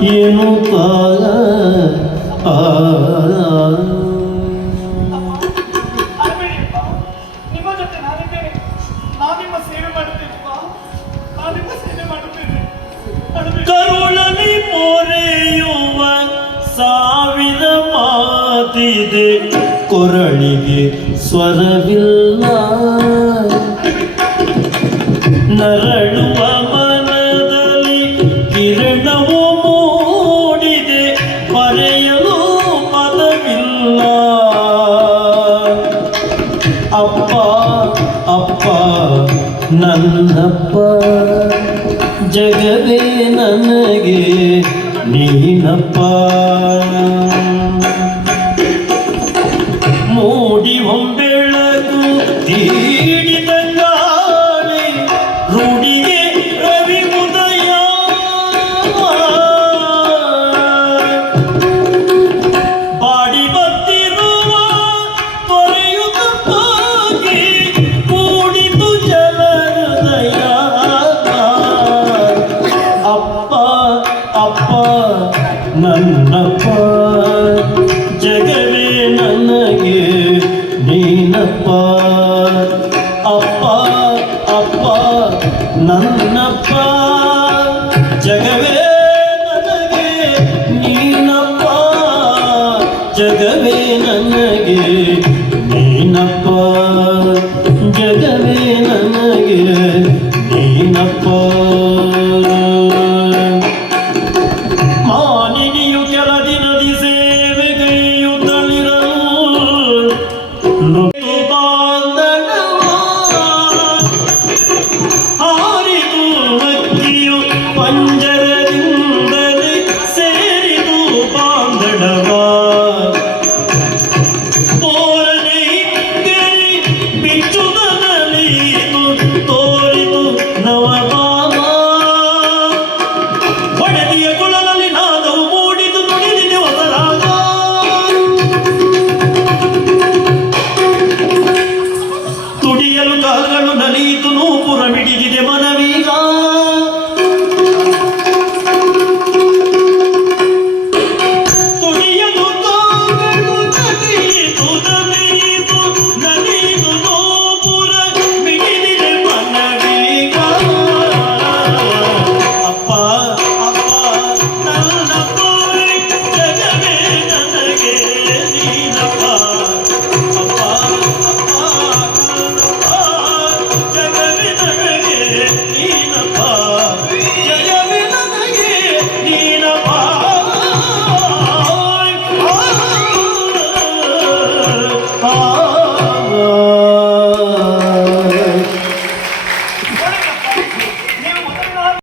ಏನು ಕಾಲ? ಸಾವಿರ ಮಾತಿದೆ. ಕೊರಳಿಗೆ ಸ್ವರವಿಲ್ಲ. ಅಪ್ಪ ಅಪ್ಪ ನನ್ನಪ್ಪ ಜಗವೇ ನನಗೆ ನೀನಪ್ಪ. ಮೂಡಿ ಹೊಂಬೆಳಗು ತೀ ನನ್ನಪ್ಪ ಜಗವೇ ನನಗೆ ನೀನಪ್ಪ. ಅಪ್ಪ ಅಪ್ಪ, ನನ್ನಪ್ಪ, ಜಗವೇ ನನಗೆ ನೀನಪ್ಪ. ಜಗವೇ ನನಗೆ ನೀನಪ್ಪ. ಜಗವೇ ನನಗೆ ನೀನಪ್ಪ.